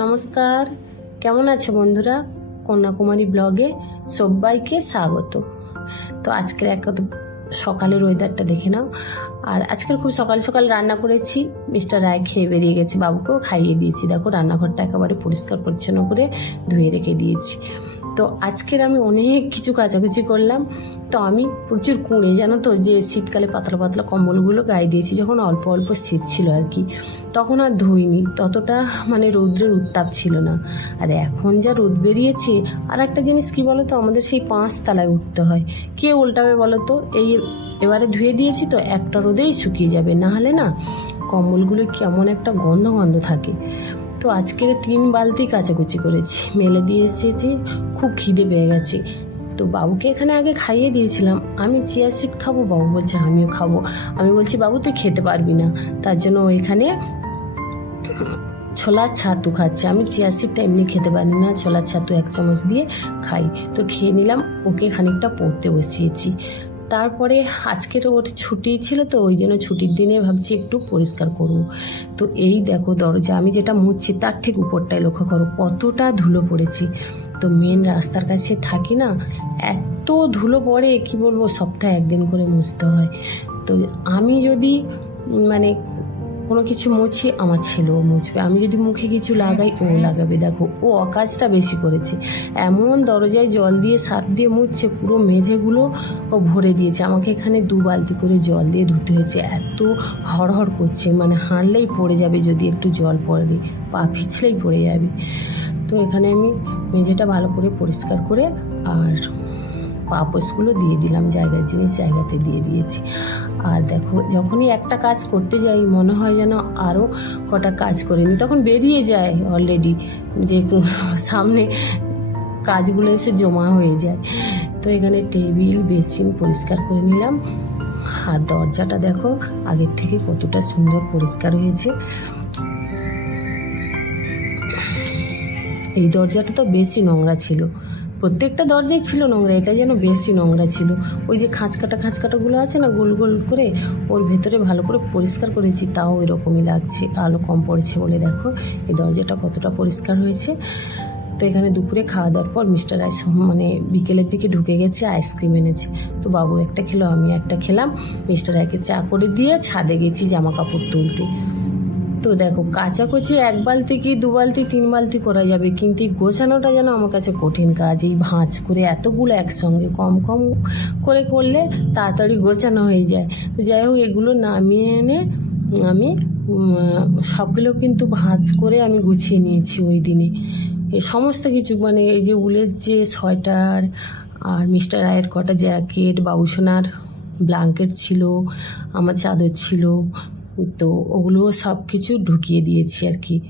নমস্কার। কেমন আছো বন্ধুরা? কন্যাকুমারী ব্লগে সবাইকে স্বাগত। তো আজকের এক সকালের ওয়েদারটা দেখে নাও। আর আজকের খুব সকাল সকাল রান্না করেছি। মিস্টার রায় খেয়ে বেরিয়ে গেছে বাবুকেও খাইয়ে দিয়েছি। দেখো রান্নাঘরটা একেবারে পরিষ্কার পরিচ্ছন্ন করে ধুয়ে রেখে দিয়েছি। তো আজকের আমি অনেক কিছু কাচাকুচি করলাম। তো আমি প্রচুর কুঁড়ে, জানো তো, যে শীতকালে পাতলা পাতলা কম্বলগুলো গায়ে দিয়েছি, যখন অল্প অল্প শীত ছিল আর কি, তখন আর ধুইনি, ততটা মানে রৌদ্রের উত্তাপ ছিল না। আর এখন যা রোদ বেরিয়েছে, আর একটা জিনিস কি বলো তো আমাদের সেই পাঁচ তলায় উঠতে হয়। কে উল্টাবে বলো তো এই এবারে ধুয়ে দিয়েছি তো একটা রোদেই শুকিয়ে যাবে না হলে না কম্বলগুলো কেমন একটা গন্ধ গন্ধ থাকে। তো আজকে তিন বালতি কাচাকুচি করেছি। মেলে দিয়ে এসেছি, খুব খিদে পেয়ে গেছে। তো বাবুকে এখানে আগে খাইয়ে দিয়েছিলাম। আমি চিয়া সিড খাব, বাবু বলছে, আমিও খাব। আমি বলছি, বাবু, তুই খেতে পারবি না। তার জন্য এখানে ছোলার ছাতু খাচ্ছে। আমি চিয়া সিডটা এমনি খেতে পারি না, ছোলার ছাতু এক চামচ দিয়ে খাই। তো খেয়ে নিলাম, ওকে খানিকটা পড়তে বসিয়েছি। তারপরে আজকের ওর ছুটি ছিল তো, ওই জন্য ছুটির দিনে ভাবছি একটু পরিষ্কার করব। তো এই দেখো দরজা, আমি যেটা মুছছি তার ঠিক উপরটায় লক্ষ্য করো, কতটা ধুলো পড়েছি। তো মেন রাস্তার কাছে থাকি না, এত ধুলো পড়ে, কি বলব, সপ্তাহে একদিন করে মুছতে হয়। তো আমি যদি মানে কোনো কিছু মুছি, আমার ছেলেও মুছবে। আমি যদি মুখে কিছু লাগাই, ও লাগাবে। দেখো, ও অকাজটা বেশি করেছে। এমন দরজায় জল দিয়ে সার দিয়ে মুছছে, পুরো মেঝেগুলো ও ভরে দিয়েছে। আমাকে এখানে দু বালতি করে জল দিয়ে ধুতে হয়েছে। এত হড়হড় করছে। মানে হাঁটলেই পড়ে যাবে যদি একটু জল পড়ে পা পিছলেই পড়ে যাবে। তো এখানে আমি মেঝেটা ভালো করে পরিষ্কার করে আর পাপোসগুলো দিয়ে দিলাম, জায়গার জিনিস জায়গাতে দিয়ে দিয়েছি। আর দেখো, যখনই একটা কাজ করতে যাই, মনে হয় যেন আরও কটা কাজ করে নি তখন বেরিয়ে যায় অলরেডি যে সামনে কাজগুলো এসে জমা হয়ে যায়। তো এখানে টেবিল, বেসিন পরিষ্কার করে নিলাম। আর দরজাটা দেখো, আগের থেকে কতটা সুন্দর পরিষ্কার হয়েছে। এই দরজাটা তো বেশি নোংরা ছিল। প্রত্যেকটা দরজাই ছিল নোংরা, এটা যেন বেশি নোংরা ছিল। ওই যে খাঁচকাটা খাঁচকাটাগুলো আছে না, গোল গোল করে ওর ভেতরে ভালো করে পরিষ্কার করেছি, তাও এরকমই লাগছে, আলো কম পড়েছে বলে দেখো, এই দরজাটা কতটা পরিষ্কার হয়েছে। তো এখানে দুপুরে খাওয়া দাওয়ার পর মিস্টার আইস মানে বিকেলের দিকে ঢুকে গেছে, আইসক্রিম এনেছে। তো বাবু একটা খেলো, আমি একটা খেলাম, মিস্টার আইকে চা করে দিয়ে ছাদে গেছি জামা কাপড় তুলতে। তো দেখো কাচাকুচি এক বালতি কি দু বালতি, তিন বালতি করা যাবে? কিন্তু গোছানোটা যেন আমার কাছে কঠিন কাজ। এই ভাঁজ করে এতগুলো একসঙ্গে কম কম করে করলে তাড়াতাড়ি গোছানো হয়ে যায়। তো যাই হোক, এগুলো নামিয়ে এনে আমি সবগুলো কিন্তু ভাঁজ করে আমি গুছিয়ে নিয়েছি ওই দিনে। এই সমস্ত কিছু মানে এই যে উলের যে সোয়েটার আর মিস্টার রায়ের কটা জ্যাকেট বাবুসোনার ব্ল্যাঙ্কেট ছিল, আমার চাদর ছিল তো ওগুলো সব কিছু ঢুকিয়ে দিয়েছি আর কি।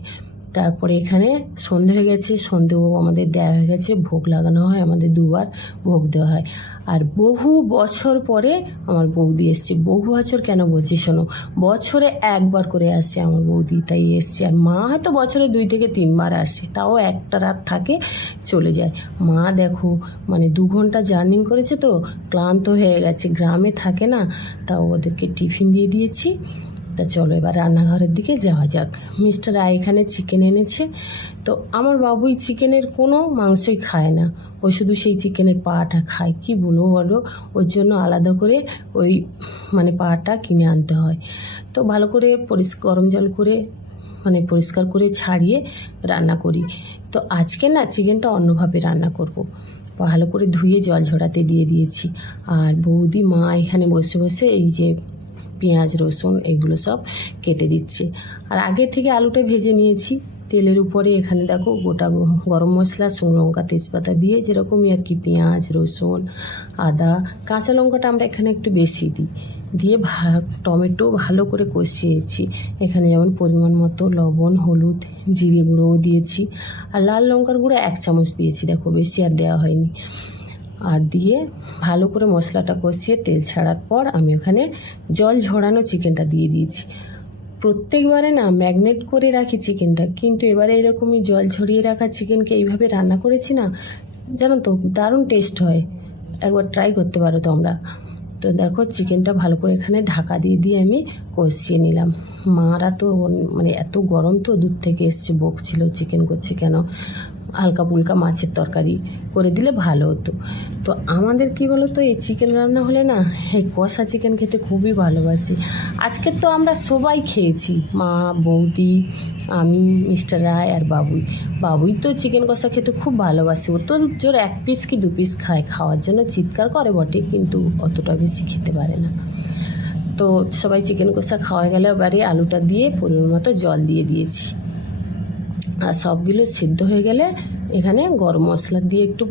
তারপরে এখানে সন্ধে হয়ে গেছে সন্ধেও আমাদের দেওয়া হয়ে গেছে, ভোগ লাগানো হয় আমাদের দুবার, ভোগ দেওয়া হয়। আর বহু বছর পরে আমার বৌদি এসছে। বহু বছর কেন বলছি শোনো, বছরে একবার করে আসে আমার বৌদি, তাই এসছে। আর মা হয়তো বছরে দুই থেকে তিনবার আসে, তাও একটা রাত থাকে, চলে যায়। মা দেখো মানে দু ঘণ্টা জার্নি করেছে তো, ক্লান্ত হয়ে গেছে, গ্রামে থাকে না, তাও ওদেরকে টিফিন দিয়ে দিয়েছি। তা চলো এবার রান্নাঘরের দিকে যাওয়া যাক। মিস্টার রায় এখানে চিকেন এনেছে। তো আমার বাবুই চিকেনের কোনো মাংসই খায় না। ও শুধু সেই চিকেনের পাটা খায়। কি বলব বলো? ওর জন্য আলাদা করে ওই মানে পাটা কিনে আনতে হয়। তো ভালো করে পরিষ্কার গরম জল করে মানে পরিষ্কার করে ছাড়িয়ে রান্না করি। তো আজকে না চিকেনটা অন্যভাবে রান্না করব। ভালো করে ধুয়ে জল ঝরাতে দিয়ে দিয়েছি। আর বৌদি মা এখানে বসে বসে এই যে পেঁয়াজ, রসুন এগুলো সব কেটে দিচ্ছে। আর আগে থেকে আলুটা ভেজে নিয়েছি। তেলের উপরে এখানে দেখো গোটা গরম মশলা, শুকনো লঙ্কা, তেজপাতা দিয়ে যেরকমই আর কি পেঁয়াজ, রসুন, আদা, কাঁচা লঙ্কাটা আমরা এখানে একটু বেশি দিই। দিয়ে টমেটো ভালো করে কষিয়েছি। এখানে যেমন পরিমাণ মতো লবণ, হলুদ, জিরে গুঁড়োও দিয়েছি। আর লাল লঙ্কার গুঁড়ো এক চামচ দিয়েছি। দেখো বেশি আর দেওয়া হয়নি। আর দিয়ে ভালো করে মশলাটা কষিয়ে তেল ছাড়ার পর আমি ওখানে জল ঝরানো চিকেনটা দিয়ে দিয়েছি। প্রত্যেকবারে না ম্যাগনেট করে রাখি চিকেনটা, কিন্তু এবারে এরকমই জল ঝরিয়ে রাখা চিকেনকে এইভাবে রান্না করেছি না, জানো তো দারুণ টেস্ট হয়। একবার ট্রাই করতে পারো তোমরা। তো দেখো চিকেনটা ভালো করে এখানে ঢাকা দিয়ে দিয়ে আমি কষিয়ে নিলাম। মারা তো মানে এত গরম তো দূর থেকে এসছে, বকছিল চিকেন করছে কেন? হালকা পুলকা মাছের তরকারি করে দিলে ভালো হতো। তো আমাদের কি বলো তো এই চিকেন রান্না হলে না, এই কষা চিকেন খেতে খুবই ভালোবাসি। আজকে তো আমরা সবাই খেয়েছি, মা, বৌদি, আমি মিস্টার রায় আর বাবুই। বাবুই তো চিকেন কষা খেতে খুব ভালোবাসে। ও তো জোর এক পিস কি দু পিস খায়। খাওয়ার জন্য চিৎকার করে বটে, কিন্তু অতটা বেশি খেতে পারে না। তো সবাই চিকেন কষা খাওয়া গেলে এবারে আলুটা দিয়ে পরিমাণ মতো জল দিয়ে দিয়েছি। আর সবগুলো সিদ্ধ হয়ে গেলে এখানে গরম মশলা দিয়ে একটু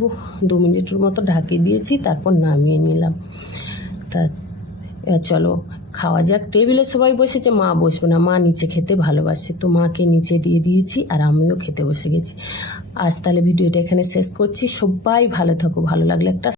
দু মিনিটের মতো ঢাকিয়ে দিয়েছি, তারপর নামিয়ে নিলাম। তা চলো, খাওয়া যাক। টেবিলে সবাই বসেছে, মা বসবে না। মা নিচে খেতে ভালোবাসে, তো মাকে নিচে দিয়ে দিয়েছি আর আমিও খেতে বসে গেছি। আজ তাহলে ভিডিওটা এখানে শেষ করছি। সবাই ভালো থাকো, ভালো লাগলে একটা